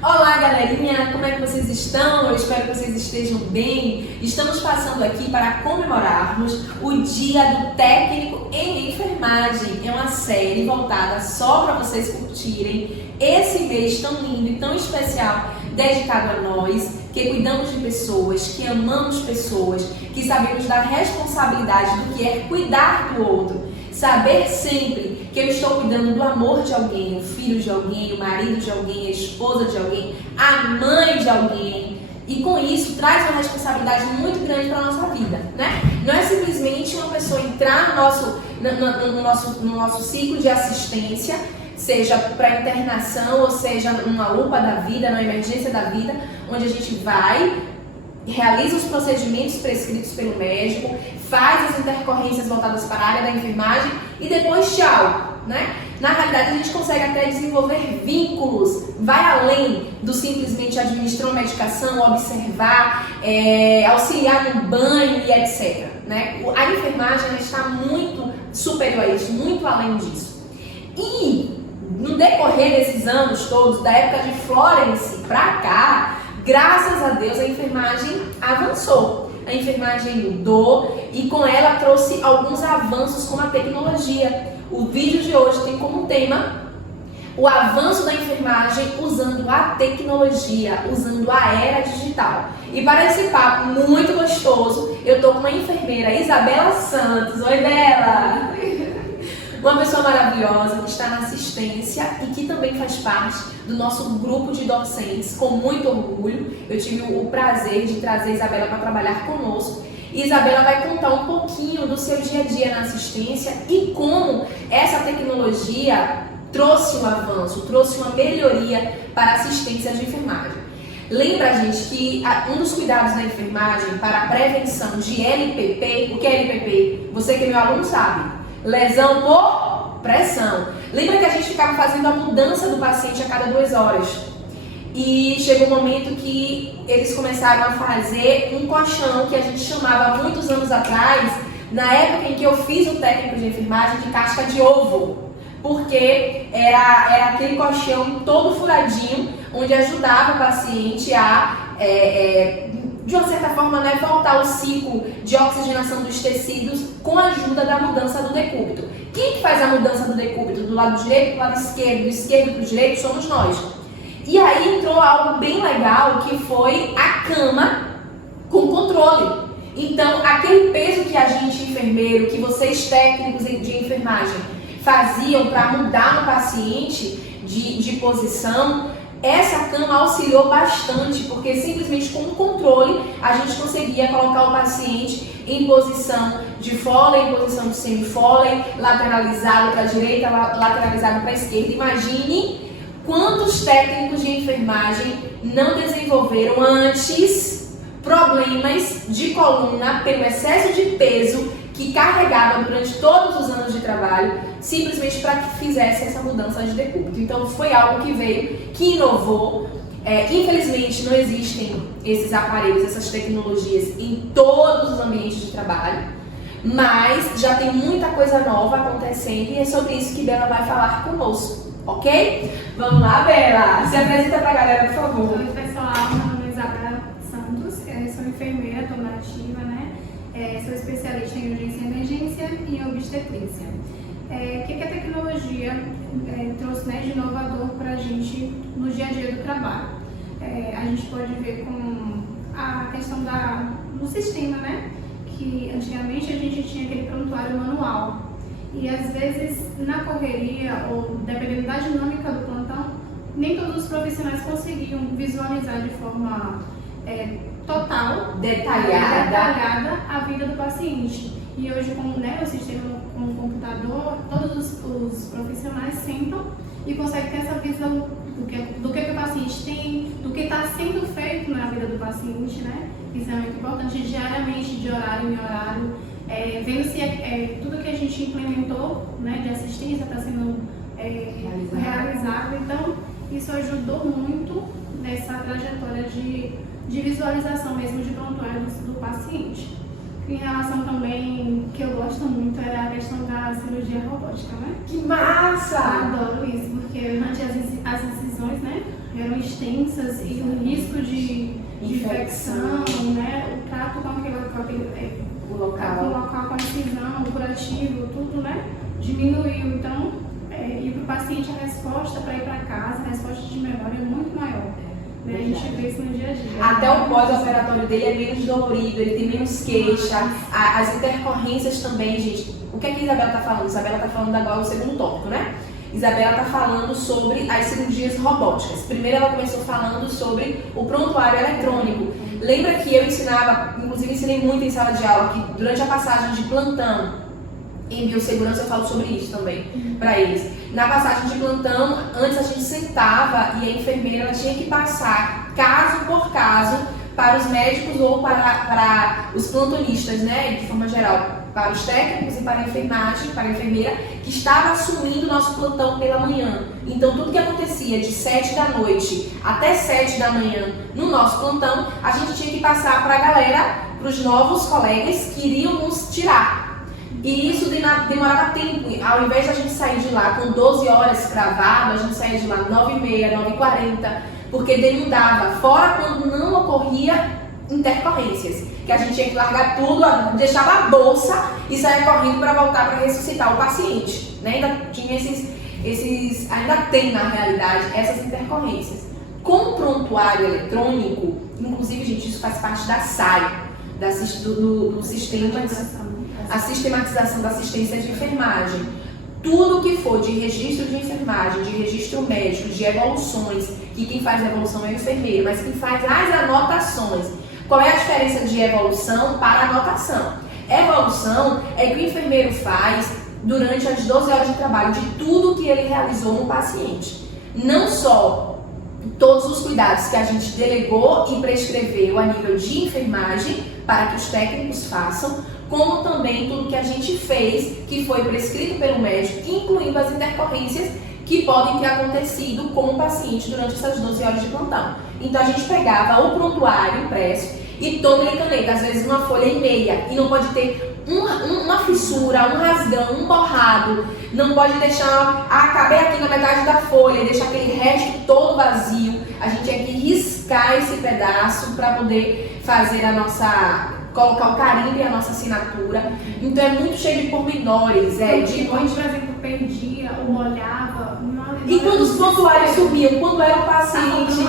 Olá, galerinha! Como é que vocês estão? Eu espero que vocês estejam bem. Estamos passando aqui para comemorarmos o Dia do Técnico em Enfermagem. É uma série voltada só para vocês curtirem esse mês tão lindo e tão especial dedicado a nós, que cuidamos de pessoas, que amamos pessoas, que sabemos da responsabilidade do que é cuidar do outro. Saber sempre que eu estou cuidando do amor de alguém, o filho de alguém, o marido de alguém, a esposa de alguém, a mãe de alguém. E com isso traz uma responsabilidade muito grande para a nossa vida, né? Não é simplesmente uma pessoa entrar no nosso ciclo de assistência, seja para internação ou seja numa UPA da vida, na emergência da vida, onde a gente vai, realiza os procedimentos prescritos pelo médico, faz as intercorrências voltadas para a área da enfermagem e depois tchau, né? Na realidade, a gente consegue até desenvolver vínculos, vai além do simplesmente administrar uma medicação, observar, auxiliar no banho e etc. Né? A enfermagem está muito superior a isso, muito além disso. E no decorrer desses anos todos, da época de Florence para cá, graças a Deus a enfermagem avançou. A enfermagem mudou e com ela trouxe alguns avanços como a tecnologia. O vídeo de hoje tem como tema o avanço da enfermagem usando a tecnologia, usando a era digital. E para esse papo muito gostoso, eu tô com uma enfermeira, Isabela Santos. Oi, Bela! Uma pessoa maravilhosa que está na assistência e que também faz parte do nosso grupo de docentes, com muito orgulho. Eu tive o prazer de trazer a Isabela para trabalhar conosco. E Isabela vai contar um pouquinho do seu dia a dia na assistência e como essa tecnologia trouxe um avanço, trouxe uma melhoria para a assistência de enfermagem. Lembra, gente, que um dos cuidados da enfermagem para a prevenção de LPP, o que é LPP? Você que é meu aluno sabe. Lesão por pressão. Lembra que a gente ficava fazendo a mudança do paciente a cada 2 horas? E chegou um momento que eles começaram a fazer um colchão que a gente chamava há muitos anos atrás, na época em que eu fiz o técnico de enfermagem, de casca de ovo. Porque era aquele colchão todo furadinho, onde ajudava o paciente a... de uma certa forma, né, voltar ao ciclo de oxigenação dos tecidos com a ajuda da mudança do decúbito. Quem que faz a mudança do decúbito? Do lado direito para o lado esquerdo, do esquerdo para o direito, somos nós. E aí entrou algo bem legal, que foi a cama com controle. Então, aquele peso que a gente, enfermeiro, que vocês técnicos de enfermagem faziam para mudar um paciente de posição, essa cama auxiliou bastante, porque simplesmente com o controle a gente conseguia colocar o paciente em posição de Foley, em posição de semi-Foley, lateralizado para a direita, lateralizado para a esquerda. Imagine quantos técnicos de enfermagem não desenvolveram antes problemas de coluna pelo excesso de peso que carregava durante todos os anos de trabalho, simplesmente para que fizesse essa mudança de decúbito. Então foi algo que veio, que inovou. Infelizmente não existem esses aparelhos, essas tecnologias em todos os ambientes de trabalho, mas já tem muita coisa nova acontecendo e é sobre isso que Bela vai falar conosco, ok? Vamos lá, Bela! Se apresenta para a galera, por favor. Oi, pessoal, meu nome é Isabela Santos, sou enfermeira, estou na ativa, né? Sou especialista em urgência e emergência e em obstetrícia. O que a tecnologia trouxe, né, de inovador para a gente no dia a dia do trabalho? A gente pode ver com a questão do sistema, né? Que antigamente a gente tinha aquele prontuário manual e às vezes na correria ou dependendo da dinâmica do plantão, nem todos os profissionais conseguiam visualizar de forma total, detalhada a vida do paciente. E hoje, com o sistema com o computador, todos os profissionais sentam e conseguem ter essa visão do que o paciente tem, do que está sendo feito na vida do paciente, né? Isso é muito importante, diariamente, de horário em horário, vendo se tudo que a gente implementou, né, de assistência está sendo realizado. Então, isso ajudou muito nessa trajetória de visualização mesmo de prontuário do paciente. Em relação também, que eu gosto muito, é a questão da cirurgia robótica, né? Que massa! Eu adoro isso, porque durante as incisões, né, eram extensas e o risco de infecção, né? O trato com o local, com a incisão, o curativo, tudo, né? Diminuiu. Então, e para o paciente a resposta para ir para casa, a resposta de memória é muito maior. Né? A gente vê isso no dia a dia. Até o pós-operatório dele é menos dolorido, ele tem menos queixa, as intercorrências também, gente. O que é que a Isabela está falando? Isabela está falando agora o segundo tópico, né? Isabela está falando sobre as cirurgias robóticas. Primeiro ela começou falando sobre o prontuário eletrônico. Lembra que eu ensinava, inclusive ensinei muito em sala de aula, que durante a passagem de plantão em biossegurança eu falo sobre isso também para eles. Na passagem de plantão, antes a gente sentava e a enfermeira ela tinha que passar caso por caso para os médicos ou para os plantonistas, né, de forma geral, para os técnicos e para a enfermagem, para a enfermeira que estava assumindo o nosso plantão pela manhã. Então tudo que acontecia de 7 da noite até 7 da manhã no nosso plantão, a gente tinha que passar para a galera, para os novos colegas que iriam nos tirar. E isso demorava tempo. Ao invés de a gente sair de lá com 12 horas cravado, a gente saía de lá 9h30, 9h40, porque demandava, fora quando não ocorria intercorrências, que a gente tinha que largar tudo, deixava a bolsa e saia correndo para voltar para ressuscitar o paciente, né? Ainda tinha ainda tem na realidade essas intercorrências. Com o prontuário eletrônico, inclusive, gente, isso faz parte da SAI, do sistema a sistematização da assistência de enfermagem. Tudo que for de registro de enfermagem, de registro médico, de evoluções, que quem faz a evolução é o enfermeiro, mas quem faz as anotações. Qual é a diferença de evolução para anotação? Evolução é que o enfermeiro faz durante as 12 horas de trabalho de tudo que ele realizou no paciente. Não só todos os cuidados que a gente delegou e prescreveu a nível de enfermagem para que os técnicos façam, como também tudo que a gente fez, que foi prescrito pelo médico, incluindo as intercorrências que podem ter acontecido com o paciente durante essas 12 horas de plantão. Então a gente pegava o prontuário impresso e toma em caneta, às vezes uma folha e meia, e não pode ter uma fissura, um rasgão, um borrado, não pode deixar, acabei aqui na metade da folha, deixar aquele resto todo vazio. A gente tinha que riscar esse pedaço para poder fazer colocar o carimbo e a nossa assinatura. Então é muito cheio de pormenores. Por exemplo, perdia ou olhava. E quando os prontuários sumiam, quando era o paciente.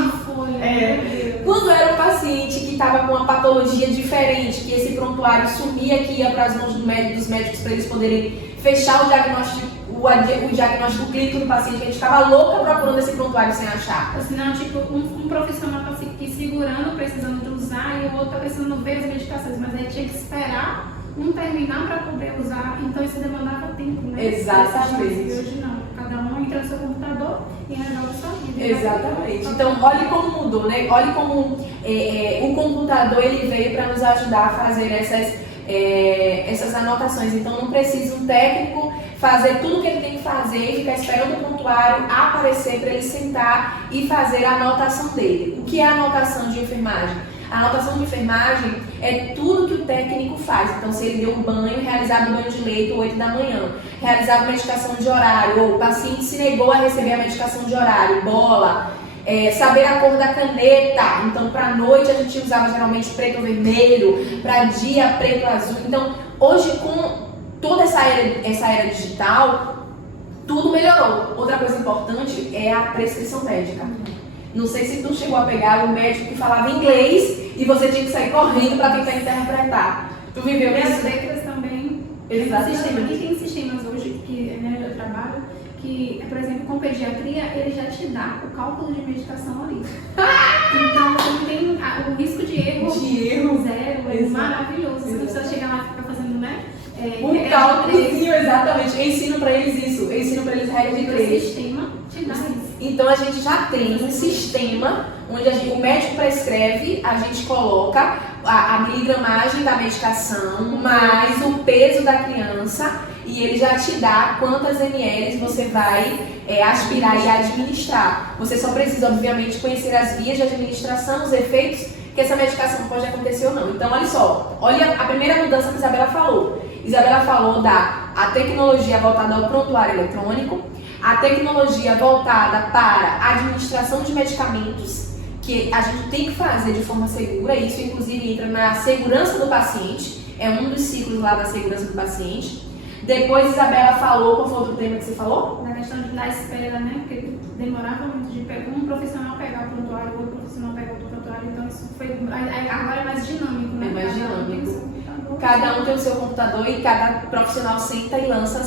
Quando era o paciente que estava com uma patologia diferente, que esse prontuário sumia, que ia para as mãos dos médicos para eles poderem fechar o diagnóstico clínico do paciente, a gente ficava louca procurando esse prontuário sem achar. Senão, tipo, um profissional está aqui segurando, precisando de usar, e o outro está precisando ver as medicações, mas aí tinha que esperar um terminar para poder usar, então isso demandava tempo, né? Exatamente. E hoje não, cada um entra no seu computador e resolve sua vida. Exatamente. Então, olhe como mudou, né? Olhe como o computador ele veio para nos ajudar a fazer essas anotações. Então, não precisa um técnico fazer tudo o que ele tem que fazer e ficar esperando o prontuário aparecer para ele sentar e fazer a anotação dele. O que é a anotação de enfermagem? A anotação de enfermagem é tudo que o técnico faz. Então, se ele deu um banho, realizado o banho de leito 8 da manhã, realizado medicação de horário, ou o paciente se negou a receber a medicação de horário, bola, saber a cor da caneta. Então, para noite a gente usava geralmente preto ou vermelho, para dia preto ou azul. Então, hoje com toda essa era digital, tudo melhorou. Outra coisa importante é a prescrição médica. Não sei se tu chegou a pegar um médico que falava inglês e você tinha que sair correndo para tentar interpretar. Tu viveu isso? As letras também. Exatamente. E tem sistemas hoje que eu trabalho que, por exemplo, com pediatria, ele já te dá o cálculo de medicação ali. Então, não tem o risco de erro zero, é maravilhoso. Você não precisa chegar lá e ficar fazendo, né? Um cálculozinho, exatamente. Eu ensino pra eles isso. Eu ensino pra eles regra de 3. O sistema te dá isso. Então a gente já tem um sistema onde o médico prescreve, a gente coloca a miligramagem da medicação, mais o peso da criança, e ele já te dá quantas ml você vai aspirar e administrar. Você só precisa, obviamente, conhecer as vias de administração, os efeitos que essa medicação pode acontecer ou não. Então, olha só, olha a primeira mudança que a Isabela falou. Isabela falou a tecnologia voltada ao prontuário eletrônico, a tecnologia voltada para a administração de medicamentos que a gente tem que fazer de forma segura. Isso, inclusive, entra na segurança do paciente. É um dos ciclos lá da segurança do paciente. Depois, Isabela falou, qual foi o outro tema que você falou? Na questão da espera, né? Porque demorava muito de pegar um profissional pegar o prontuário, outro profissional pegar o prontuário. Então, isso foi. Agora é mais dinâmico, né? É mais dinâmico. Cada um tem o seu computador e cada profissional senta e lança o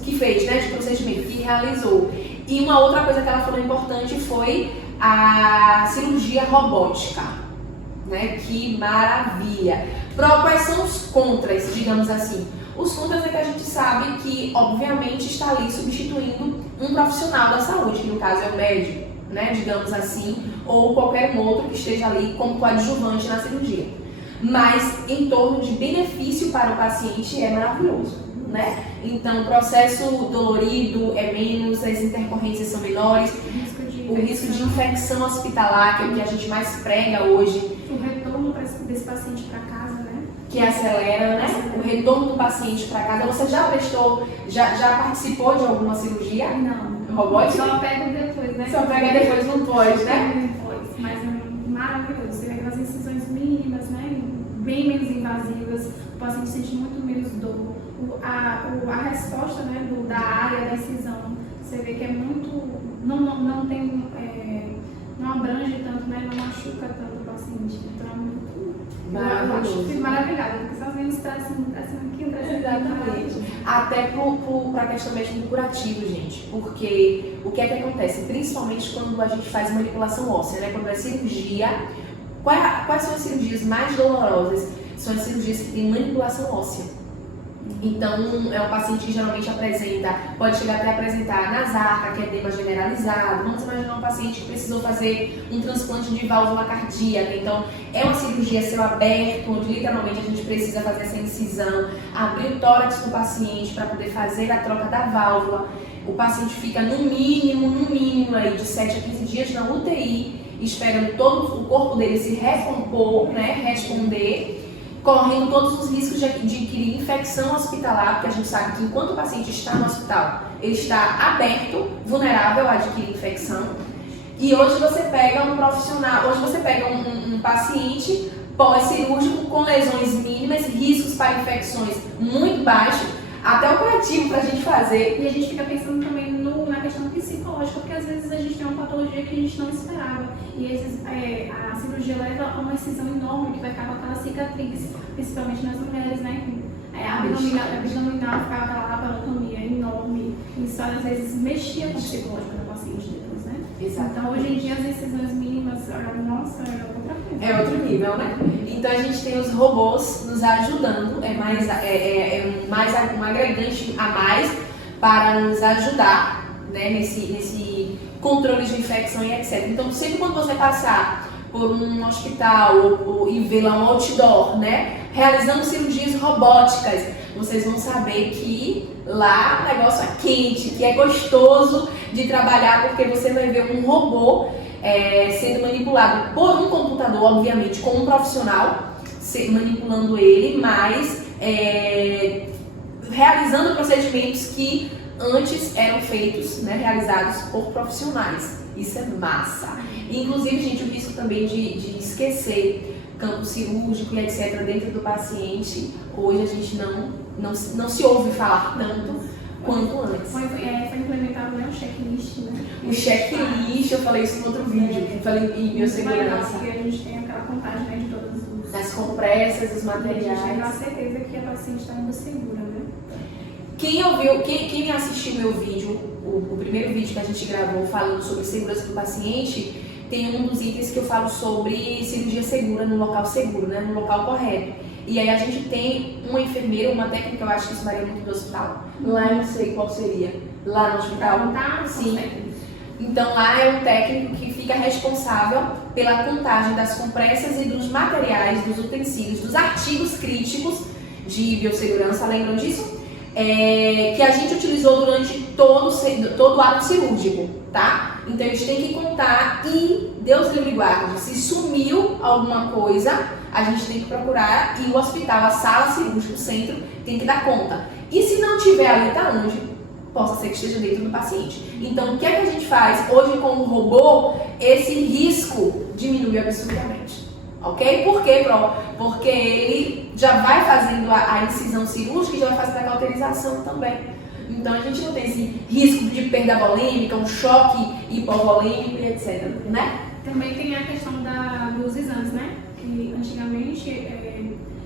que fez, né? De procedimento, que realizou. E uma outra coisa que ela falou importante foi a cirurgia robótica, né? Que maravilha! Quais são os contras, digamos assim? Os contras é que a gente sabe que, obviamente, está ali substituindo um profissional da saúde, que no caso é o médico, né? Digamos assim, ou qualquer outro que esteja ali como coadjuvante na cirurgia. Mas, em torno de benefício para o paciente, é maravilhoso, né? Então, o processo dolorido é menos, as intercorrências são menores, o risco de infecção hospitalar, que é o que a gente mais prega hoje. O retorno desse paciente para casa, né? Que acelera, né? O retorno do paciente para casa. Você já participou de alguma cirurgia? Não. Robótica? Só pega depois, né? Só pega depois, não pode, né? Depois, mas é maravilhoso. Você vê aquelas incisões mínimas, né? Bem menos invasivas, o paciente sente muito menos dor. A resposta, né, da área da incisão, você vê que é muito. Não tem. Não abrange tanto, né? Não machuca tanto o paciente. Então, eu fico maravilhada, porque só vendo está assim aqui, exatamente. Até para a questão mesmo do curativo, gente. Porque o que é que acontece? Principalmente quando a gente faz manipulação óssea, né? Quando é cirurgia. Quais são as cirurgias mais dolorosas? São as cirurgias que têm manipulação óssea. Então, é um paciente que geralmente pode chegar até a apresentar nasarca, que é edema generalizado. Vamos imaginar um paciente que precisou fazer um transplante de válvula cardíaca. Então, é uma cirurgia a céu aberto, onde literalmente a gente precisa fazer essa incisão, abrir o tórax do paciente para poder fazer a troca da válvula. O paciente fica no mínimo aí de 7 a 15 dias na UTI, esperando todo o corpo dele se recompor, né, responder, correndo todos os riscos de adquirir infecção hospitalar, porque a gente sabe que enquanto o paciente está no hospital, ele está aberto, vulnerável a adquirir infecção. E hoje você pega um profissional, hoje você pega um paciente pós-cirúrgico com lesões mínimas, riscos para infecções muito baixos, até operativo para a gente fazer. E a gente fica pensando também na questão psicológica, porque às vezes a gente tem uma patologia que a gente não esperava. E a cirurgia leva a uma incisão enorme que vai ficar com aquela cicatriz, principalmente nas mulheres, né? A abdominal ficava aquela laparotomia enorme. Isso às vezes mexia com o psicológico do paciente depois, né? Exato. Então hoje em dia as incisões mínimas, nossa, é outra coisa. É outro nível, né? Então a gente tem os robôs nos ajudando, um agregante a mais para nos ajudar, né, nesse controle de infecção e etc. Então sempre quando você passar por um hospital e ver lá um outdoor, né, realizando cirurgias robóticas, vocês vão saber que lá o negócio é quente, que é gostoso de trabalhar, porque você vai ver um robô sendo manipulado por um computador, obviamente, com um profissional manipulando ele, mas realizando procedimentos que antes eram feitos, né, realizados por profissionais. Isso é massa. Inclusive, gente, o risco também de esquecer campo cirúrgico e etc. dentro do paciente, hoje a gente não se ouve falar tanto quanto antes. Foi implementado, né, o checklist, né? O checklist, eu falei isso no outro vídeo, que eu falei em biossegurança. Porque a gente tem aquela contagem, né, de todas as compressas, os a materiais. gente tem a certeza que a paciente está indo segura, né? Quem assistiu meu vídeo, o primeiro vídeo que a gente gravou falando sobre segurança do paciente, tem um dos itens que eu falo sobre cirurgia segura no local seguro, né, no local correto. E aí a gente tem uma enfermeira, uma técnica, eu acho que isso varia muito do hospital. Lá eu não sei qual seria. Lá no hospital? Sim. Então lá é um técnico que fica responsável pela contagem das compressas e dos materiais, dos utensílios, dos artigos críticos de biossegurança, lembram disso? Que a gente utilizou durante todo o ato cirúrgico, tá? Então eles têm que contar e, Deus livre e guarde, se sumiu alguma coisa, a gente tem que procurar e o hospital, a sala cirúrgica, o centro, tem que dar conta. E se não tiver ali, tá onde? possa ser que esteja dentro do paciente. Então, o que é que a gente faz? Hoje, com o robô, esse risco diminui absurdamente. Ok? Por quê, Pro? Porque ele já vai fazendo a incisão cirúrgica e já vai fazendo a cauterização também. Então, a gente não tem esse risco de perda volêmica, um choque hipovolêmico e etc. Né? Também tem a questão dos exames, né? Que antigamente,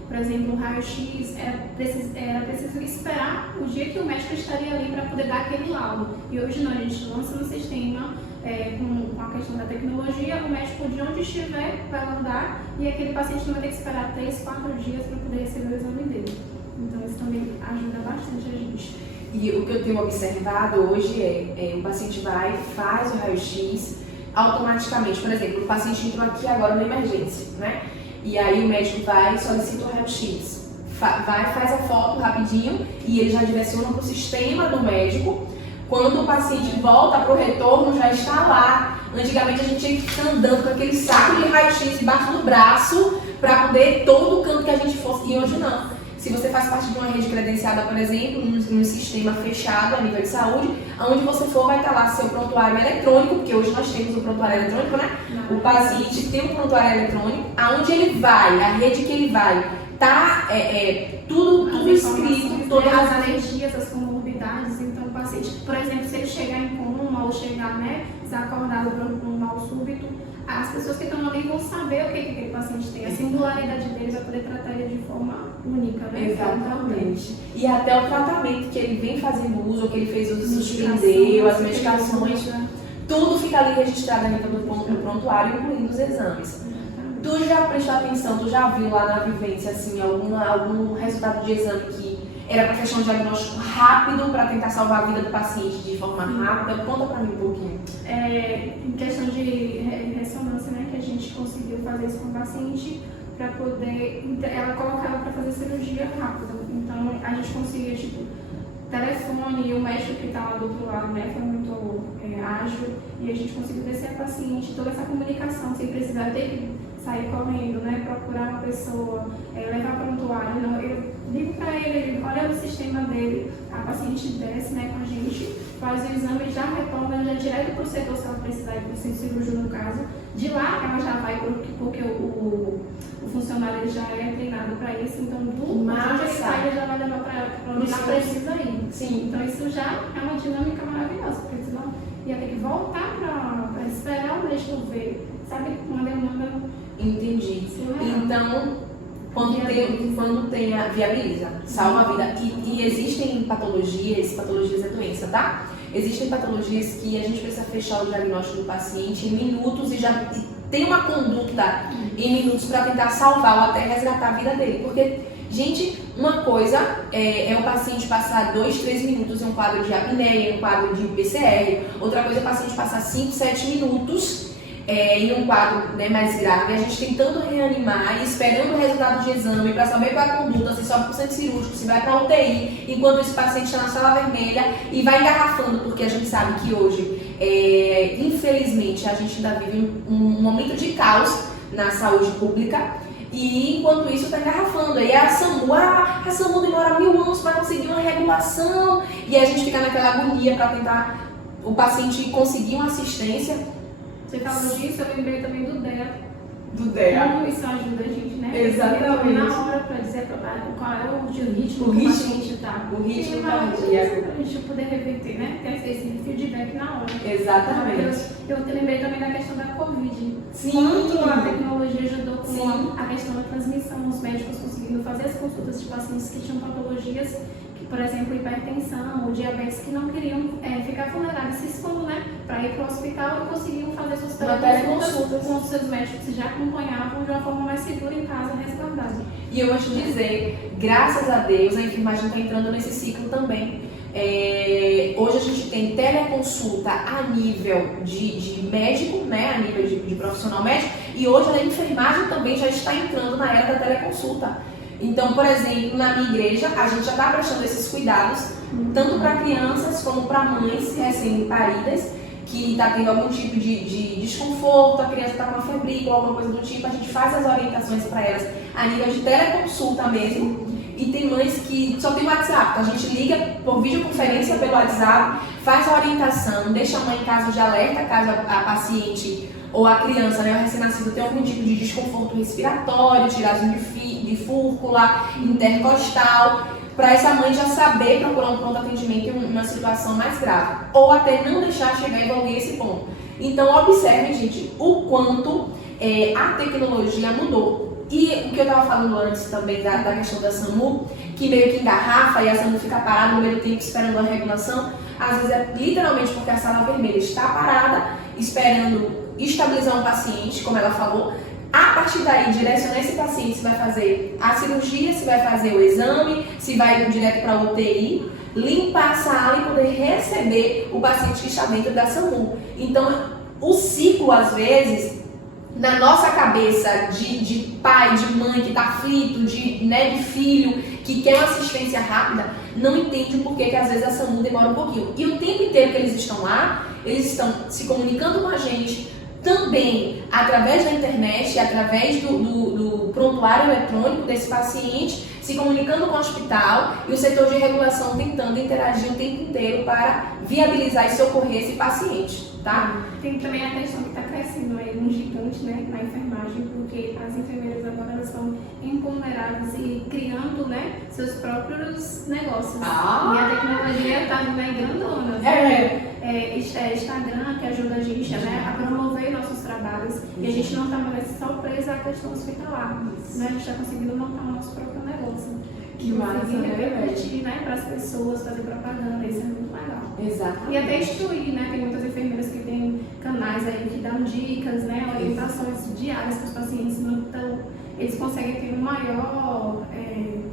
por exemplo, o raio-x era preciso esperar o dia que o médico estaria ali para poder dar aquele laudo. E hoje não, a gente lança no sistema, com a questão da tecnologia, o médico de onde estiver vai laudar e aquele paciente não vai ter que esperar 3, 4 dias para poder receber o exame dele. Então isso também ajuda bastante a gente. E o que eu tenho observado hoje o paciente vai, faz o raio-x automaticamente. Por exemplo, o paciente entrou aqui agora na emergência, né? E aí o médico vai e solicita o raio-x. Faz a foto rapidinho e ele já direciona para o sistema do médico. Quando o paciente volta para o retorno, já está lá. Antigamente a gente tinha que ficar andando com aquele saco de raio-x debaixo do braço para poder todo o canto que a gente fosse. E hoje não. Se você faz parte de uma rede credenciada, por exemplo, num sistema fechado a nível de saúde, aonde você for vai estar lá seu prontuário eletrônico, porque hoje nós temos o prontuário eletrônico, né? O paciente tem um prontuário eletrônico, aonde ele vai, a rede que ele vai, tá tudo escrito, todas as alergias, as comorbidades. Então o paciente, por exemplo, se ele chegar em coma ou chegar, desacordado por um mal súbito, as pessoas que estão ali vão saber o que aquele paciente tem, a singularidade dele, vai poder tratar ele de forma única, né? Exatamente. E até o tratamento que ele vem fazendo uso, ou que ele fez uso, suspendeu, as medicações, tudo fica ali registrado dentro do prontuário, incluindo os exames. Tu já prestou atenção, tu já viu lá na vivência, assim, algum resultado de exame que era para fechar um diagnóstico rápido, para tentar salvar a vida do paciente de forma rápida? Conta para mim um pouquinho. Em questão de ressonância, né, que a gente conseguiu fazer isso com o paciente, para poder, ela colocava para fazer cirurgia rápida. Então, a gente conseguia, telefone e o médico que está lá do outro lado, né, foi muito ágil, e a gente conseguiu descer a paciente, toda essa comunicação, sem precisar ter que sair correndo, né, procurar uma pessoa, levar para o prontuário. Não, eu ligo para ele olha no sistema dele, a paciente desce, né, com a gente, faz o exame, já retorna, já direto para o setor, se ela precisar ir para o centro cirúrgico no caso. De lá ela já vai, porque o funcionário ele já é treinado para isso, então do onde ele sai, ele já vai levar para onde ela precisa ir. Sim. Então isso já é uma dinâmica maravilhosa, porque senão ia ter que voltar para esperar o médico ver, sabe, uma demanda. Entendi. Então, quando tem a viabiliza, salva a vida. E existem patologias é doença, tá? Existem patologias que a gente precisa fechar o diagnóstico do paciente em minutos e já tem uma conduta em minutos para tentar salvar ou até resgatar a vida dele. Porque, gente, uma coisa é o paciente passar 2, 3 minutos em um quadro de apneia, em um quadro de PCR. Outra coisa é o paciente passar 5, 7 minutos em um quadro, né, mais grave, a gente tentando reanimar e esperando o resultado de exame para saber qual é a conduta, se sobe para o centro cirúrgico, se vai para a UTI, enquanto esse paciente está na sala vermelha e vai engarrafando, porque a gente sabe que hoje, infelizmente, a gente ainda vive um momento de caos na saúde pública. E enquanto isso está engarrafando, aí a SAMU demora 1000 anos para conseguir uma regulação, e a gente fica naquela agonia para tentar o paciente conseguir uma assistência. Você falou disso, eu lembrei também do DEA. Do DEA. Como isso ajuda a gente, né? Exatamente. Na hora para dizer qual é o ritmo o que o paciente está. O ritmo cardíaco. Para a gente poder reverter, né? Ter esse feedback na hora. Exatamente. Eu te lembrei também da questão da Covid. Sim. Quanto a tecnologia ajudou com Sim. a questão da transmissão, os médicos conseguindo fazer as consultas de pacientes que tinham patologias, por exemplo, hipertensão ou diabetes, que não queriam ficar vulneráveis, se expondo, né, para ir para o hospital, e conseguiam fazer suas teleconsultas com os seus médicos que já acompanhavam de uma forma mais segura em casa, resguardada. E eu vou te dizer, graças a Deus, a enfermagem está entrando nesse ciclo também. Hoje a gente tem teleconsulta a nível de médico, né, a nível de profissional médico, e hoje a enfermagem também já está entrando na era da teleconsulta. Então, por exemplo, na minha igreja, a gente já está prestando esses cuidados, tanto para crianças como para mães recém-paridas, que está tendo algum tipo de desconforto, a criança está com uma febre ou alguma coisa do tipo, a gente faz as orientações para elas a nível de teleconsulta mesmo. e tem mães que só tem WhatsApp. Então a gente liga por videoconferência pelo WhatsApp, faz a orientação, deixa a mãe em caso de alerta, caso a paciente ou a criança, né, o recém-nascido, tem algum tipo de desconforto respiratório, tiragem de fúrcula, intercostal, para essa mãe já saber procurar um pronto atendimento em uma situação mais grave, ou até não deixar chegar e evoluir esse ponto. Então observe, gente, o quanto a tecnologia mudou. E o que eu estava falando antes também da questão da SAMU, que meio que engarrafa e a SAMU fica parada no meio do tempo esperando a regulação, às vezes é literalmente porque a sala vermelha está parada, esperando estabilizar um paciente, como ela falou. A partir daí, direcionar esse paciente se vai fazer a cirurgia, se vai fazer o exame, se vai direto para a UTI, limpar a sala e poder receber o paciente que está dentro da SAMU. Então, o ciclo, às vezes, na nossa cabeça de pai, de mãe que está aflito, de filho que quer uma assistência rápida, não entende o porquê que às vezes a SAMU demora um pouquinho. E o tempo inteiro que eles estão lá, eles estão se comunicando com a gente, também através da internet, através do prontuário eletrônico desse paciente, se comunicando com o hospital e o setor de regulação tentando interagir o tempo inteiro para viabilizar e socorrer esse paciente, tá? Tem também a questão que está crescendo aí, um gigante, né, na enfermagem, porque as enfermeiras agora elas estão empoderadas e criando, né, seus próprios negócios. E a tecnologia está vindo aí grandona. Instagram que ajuda a gente, né, a promover nossos trabalhos. E a gente não está mais só presa à questão hospitalar, né? A gente está conseguindo montar o nosso próprio negócio. Que massa, repercutir, né, para as pessoas, fazer propaganda, isso é muito legal. Exato. E até instruir, né? Tem muitas enfermeiras que têm canais aí que dão dicas, né, orientações diárias para os pacientes, então eles conseguem ter um maior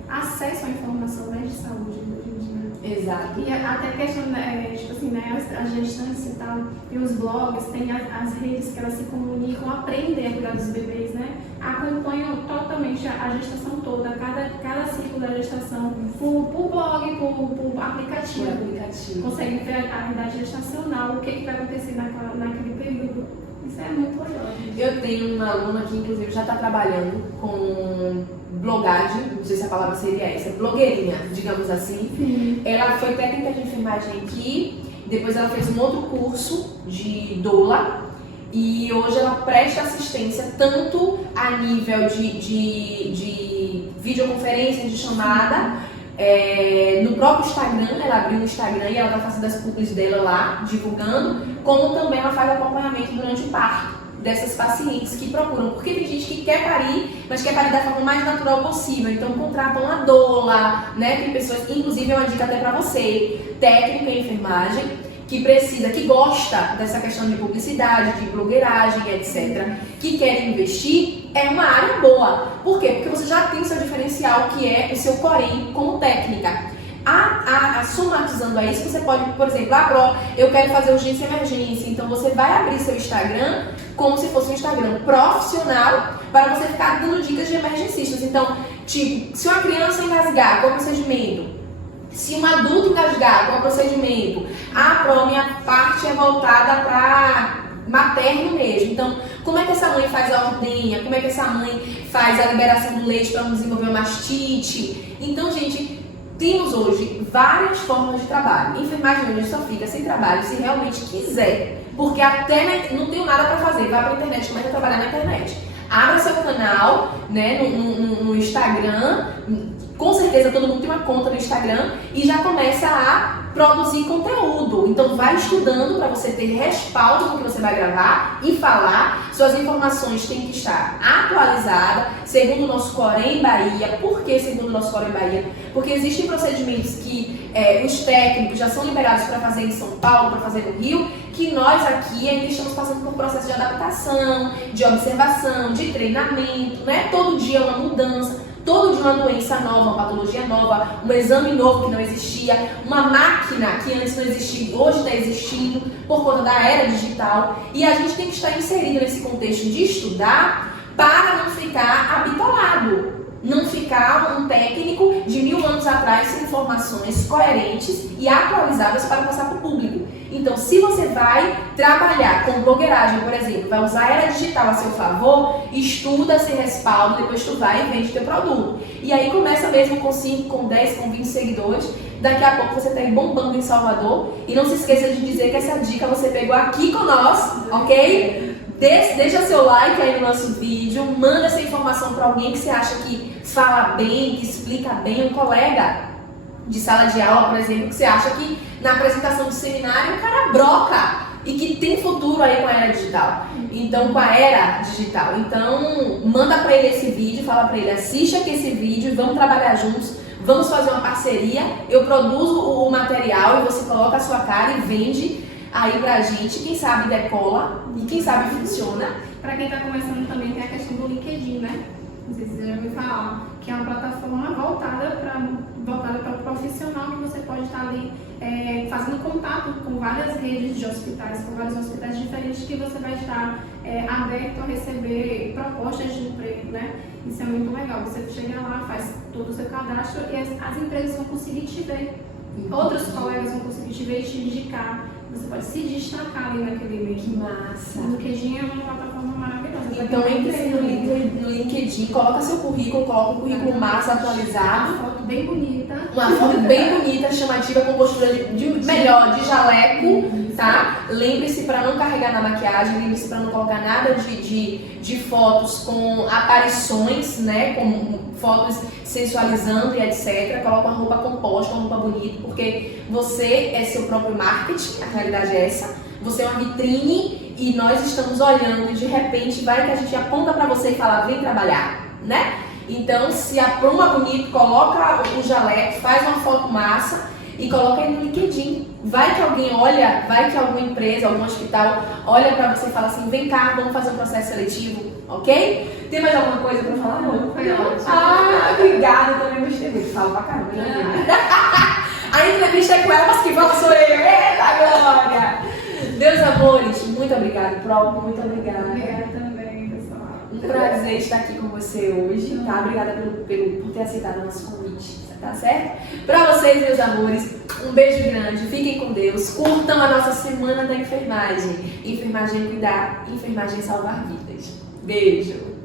acesso à informação, né, de saúde hoje em dia. Exato. E até a questão, tipo assim, né, as gestantes e tal, tem os blogs, tem as redes que elas se comunicam, aprendem a cuidar dos bebês, né? Acompanham totalmente a gestação toda, cada ciclo da gestação, por blog, por aplicativo. Conseguem ver a idade gestacional, o que vai acontecer naquele período. Isso é muito legal. Eu tenho uma aluna que, inclusive, já está trabalhando com blogagem, não sei se a palavra seria essa, blogueirinha, digamos assim. Sim. Ela foi técnica de enfermagem aqui, depois ela fez um outro curso de doula e hoje ela presta assistência tanto a nível de videoconferência, de chamada, no próprio Instagram, ela abriu um Instagram e ela está fazendo as publis dela lá, divulgando, como também ela faz acompanhamento durante o parto dessas pacientes que procuram, porque tem gente que quer parir, mas quer parir da forma mais natural possível, então contratam a doula, né? Tem pessoas, inclusive é uma dica até para você, técnica em enfermagem, que precisa, que gosta dessa questão de publicidade, de blogueiragem, etc., que quer investir, é uma área boa. Por quê? Porque você já tem o seu diferencial, que é o seu porém como técnica. Somatizando a isso, você pode, por exemplo, eu quero fazer urgência e emergência, então você vai abrir seu Instagram como se fosse um Instagram profissional para você ficar dando dicas de emergencistas. Então, tipo, se uma criança engasgar, qual é o procedimento? Se um adulto engasgar, qual é o procedimento? Minha parte é voltada para materno mesmo. Então, como é que essa mãe faz a ordenha? Como é que essa mãe faz a liberação do leite para não desenvolver mastite? Então, gente, temos hoje várias formas de trabalho. Enfermagem hoje só fica sem trabalho se realmente quiser. Porque até não tenho nada para fazer. Vai para a internet, começa a trabalhar na internet. Abra seu canal, né, no Instagram. Com certeza todo mundo tem uma conta no Instagram e já começa a produzir conteúdo. Então vai estudando para você ter respaldo no que você vai gravar e falar. Suas informações têm que estar atualizadas segundo o nosso Corém Bahia. Por que segundo o nosso Corém Bahia? Porque existem procedimentos que os técnicos já são liberados para fazer em São Paulo, para fazer no Rio, que nós aqui ainda estamos passando por um processo de adaptação, de observação, de treinamento, né? Todo dia uma mudança. Todo dia uma doença nova, uma patologia nova, um exame novo que não existia, uma máquina que antes não existia, hoje está existindo por conta da era digital. E a gente tem que estar inserido nesse contexto de estudar para não ficar habitolado. Não ficar um técnico de 1000 anos atrás sem informações coerentes e atualizáveis para passar para o público. Então, se você vai trabalhar com blogueiragem, por exemplo, vai usar a era digital a seu favor, estuda, se respalda, depois tu vai e vende teu produto. E aí começa mesmo com 5, com 10, com 20 seguidores. Daqui a pouco você está aí bombando em Salvador. E não se esqueça de dizer que essa dica você pegou aqui com nós, ok? Deixa seu like aí no nosso vídeo, manda essa informação para alguém que você acha que fala bem, que explica bem, um colega de sala de aula, por exemplo, que você acha que na apresentação do seminário o cara broca e que tem futuro aí com a era digital. Então, com a era digital. Então, manda para ele esse vídeo, fala para ele, assiste aqui esse vídeo, vamos trabalhar juntos, vamos fazer uma parceria, eu produzo o material e você coloca a sua cara e vende aí pra gente, quem sabe decola e quem sabe funciona. Para quem está começando também tem a questão do LinkedIn, né? Não sei se você já ouviu falar, que é uma plataforma voltada para o profissional, que você pode estar ali fazendo contato com várias redes de hospitais, com vários hospitais diferentes, que você vai estar aberto a receber propostas de emprego, né? Isso é muito legal. Você chega lá, faz todo o seu cadastro e as empresas vão conseguir te ver. Outros colegas vão conseguir te ver e te indicar. Você pode se destacar ali naquele meio. Que massa! O LinkedIn é uma plataforma maravilhosa. Então entre aí no LinkedIn, coloca seu currículo, coloca o currículo massa, atualizado. Uma foto bem bonita. Uma foto bem bonita, chamativa, com postura melhor, de jaleco, tá? Lembre-se para não carregar na maquiagem, lembre-se para não colocar nada de fotos com aparições, né? Com fotos sensualizando e etc. Coloca uma roupa composta, uma roupa bonita, porque você é seu próprio marketing, a realidade é essa. Você é uma vitrine e nós estamos olhando e de repente vai que a gente aponta para você e fala, vem trabalhar, né? Então se apruma bonito, coloca o jaleco, faz uma foto massa e coloca aí no LinkedIn. Vai que alguém olha, vai que alguma empresa, algum hospital olha para você e fala assim, vem cá, vamos fazer um processo seletivo, ok? Tem mais alguma coisa para falar? Não, foi ótimo. Ah, obrigada, eu também gostei muito. Falo pra caramba, né? A entrevista é com ela, mas que fala sou eu. Eita, Glória! Meus amores, muito obrigada, Pro, muito obrigada. Obrigada também, pessoal. Um prazer estar aqui com você hoje, tá? Obrigada por ter aceitado o nosso convite, tá certo? Pra vocês, meus amores, um beijo grande, fiquem com Deus, curtam a nossa Semana da Enfermagem. Enfermagem é cuidar, enfermagem é salvar vidas. Beijo!